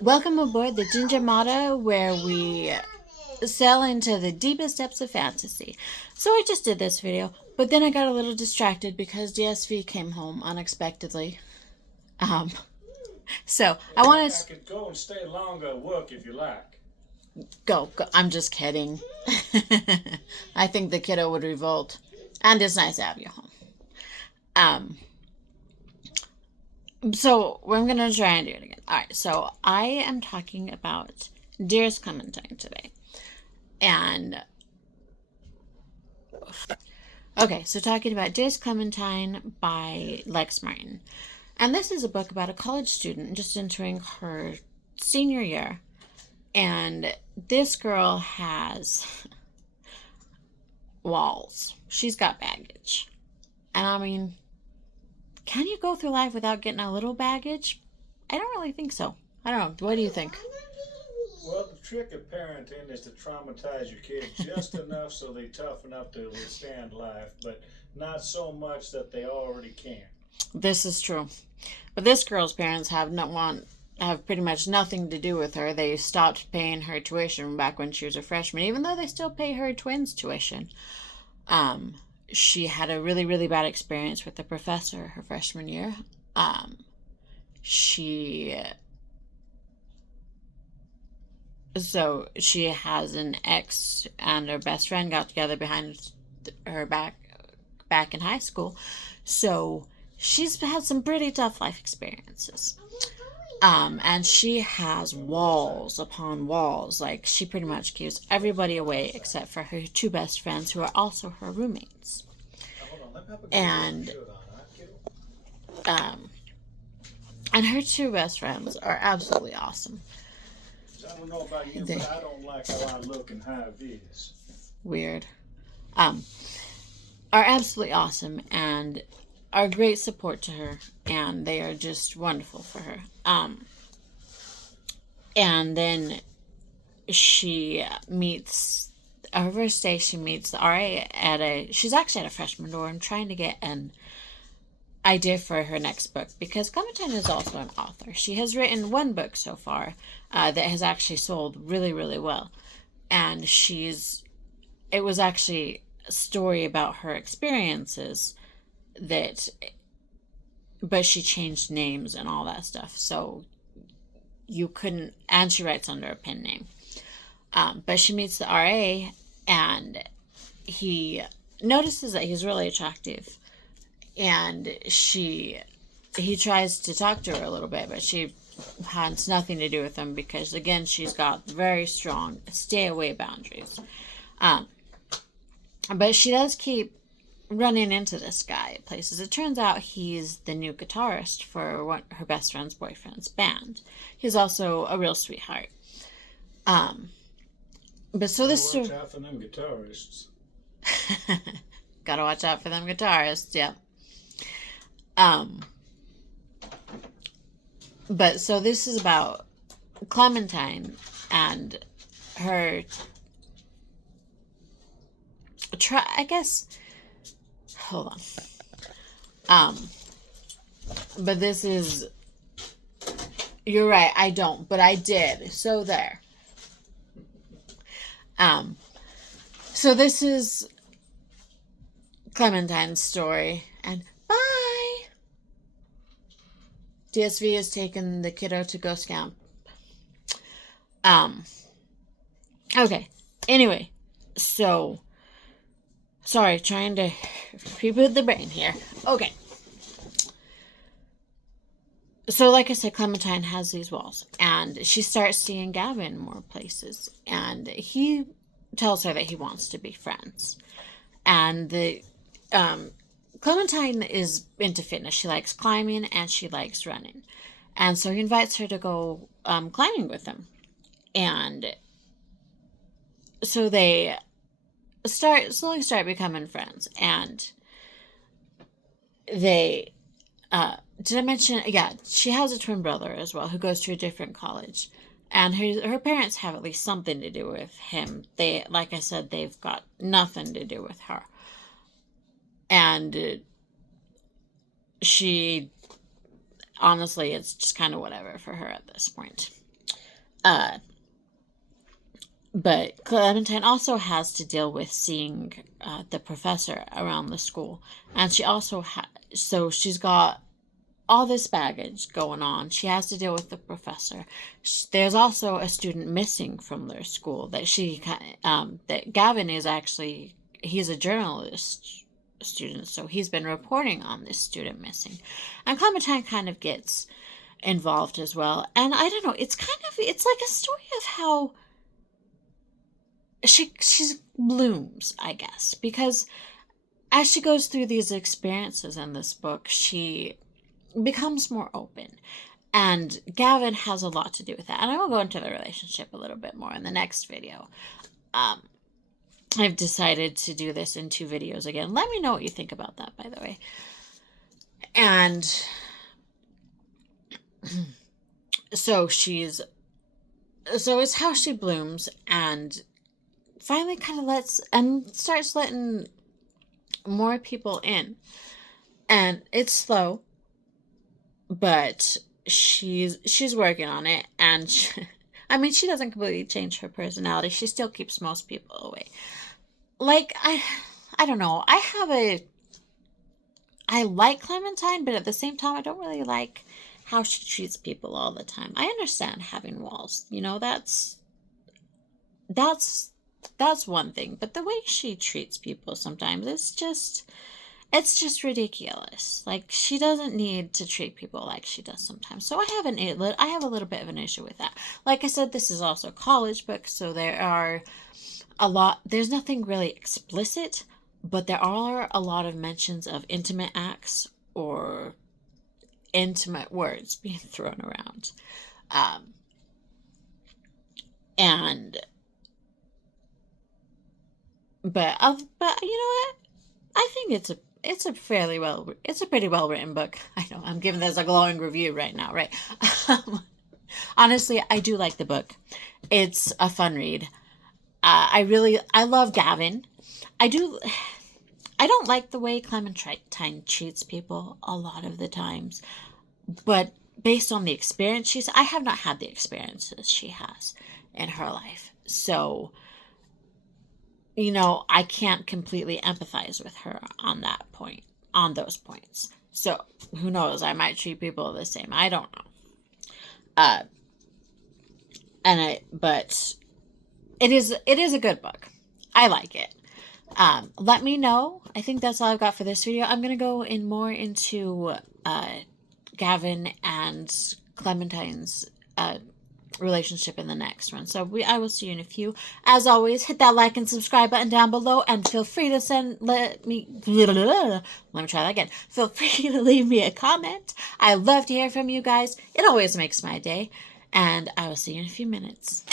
Welcome aboard the Ginger Mata, where we sail into the deepest depths of fantasy. So I just did this video, but then I got a little distracted because DSV came home unexpectedly. Um, so I wanted I could go and stay longer at work if you like. go. I'm just kidding. I think the kiddo would revolt, and it's nice to have you home. So I'm gonna try and do it again. All right. So I am talking about Dearest Clementine today, and okay, so talking about Dearest Clementine by Lex Martin. And this is a book about a college student just entering her senior year. And this girl has walls. She's got baggage. And I mean, can you go through life without getting a little baggage? I don't really think so. I don't know. What do you think? Well, the trick of parenting is to traumatize your kids just enough so they tough enough to withstand life, but not so much that they already can't. This is true. But this girl's parents have pretty much nothing to do with her. They stopped paying her tuition back when she was a freshman, even though they still pay her twins tuition. She had a really, really bad experience with the professor her freshman year. So she has an ex and her best friend got together behind her back in high school. So she's had some pretty tough life experiences. And she has walls upon walls. Like, she pretty much keeps everybody away except for her two best friends who are also her roommates. And and her two best friends are absolutely awesome. I don't know about you, but I don't like how I look in high vis. Weird. Are absolutely awesome and are great support to her, and they are just wonderful for her. And then she meets, her first day she meets the RA she's actually at a freshman dorm trying to get an idea for her next book, because Clementine is also an author. She has written one book so far that has actually sold really, really well. And it was actually a story about her experiences but she changed names and all that stuff. So you couldn't, and she writes under a pen name. But she meets the RA and he notices that he's really attractive. And he tries to talk to her a little bit, but she wants nothing to do with him because, again, she's got very strong stay away boundaries. But she does keep running into this guy at places. It turns out he's the new guitarist for her best friend's boyfriend's band. He's also a real sweetheart. But so this watch out for them guitarists. Gotta watch out for them guitarists. Yep. But so this is about Clementine and her. I guess. Hold on. But this is. You're right. I don't, but I did. So there. So this is Clementine's story, and bye. DSV has taken the kiddo to go scamp. Okay. Anyway, so sorry, trying to reboot the brain here. Okay. So, like I said, Clementine has these walls, and she starts seeing Gavin more places, and he tells her that he wants to be friends. And Clementine is into fitness. She likes climbing and she likes running, and so he invites her to go climbing with him. And so they slowly start becoming friends, and they did I mention? Yeah, she has a twin brother as well who goes to a different college, and her parents have at least something to do with him. They, like I said, they've got nothing to do with her, and she honestly, it's just kind of whatever for her at this point. Uh, but Clementine also has to deal with seeing the professor around the school. And she also so she's got all this baggage going on. She has to deal with the professor. There's also a student missing from their school that Gavin is actually, he's a journalist student, so he's been reporting on this student missing. And Clementine kind of gets involved as well. And I don't know, it's like a story of how she blooms, I guess, because as she goes through these experiences in this book, she becomes more open. And Gavin has a lot to do with that. And I will go into the relationship a little bit more in the next video. I've decided to do this in 2 videos again. Let me know what you think about that, by the way. And so it's how she blooms and finally kind of starts letting more people in. And it's slow, but she's working on it. And she doesn't completely change her personality. She still keeps most people away. Like, I don't know. I like Clementine, but at the same time, I don't really like how she treats people all the time. I understand having walls. That's one thing. But the way she treats people sometimes, it's just ridiculous. Like, she doesn't need to treat people like she does sometimes. So I have a little bit of an issue with that. Like I said, this is also a college book, so there's nothing really explicit, but there are a lot of mentions of intimate acts or intimate words being thrown around. But you know what? I think it's a pretty well written book. I know I'm giving this a glowing review right now, right? Honestly, I do like the book. It's a fun read. I love Gavin. I don't like the way Clementine treats people a lot of the times, but based on the experience I have not had the experiences she has in her life. So, I can't completely empathize with her on those points. So, who knows? I might treat people the same. I don't know. But it is a good book. I like it. Let me know. I think that's all I've got for this video. I'm going to go more into Gavin and Clementine's relationship in the next one. So I will see you in a few. As always, hit that like and subscribe button down below, and feel free to let me try that again. Feel free to leave me a comment. I love to hear from you guys. It always makes my day. And I will see you in a few minutes.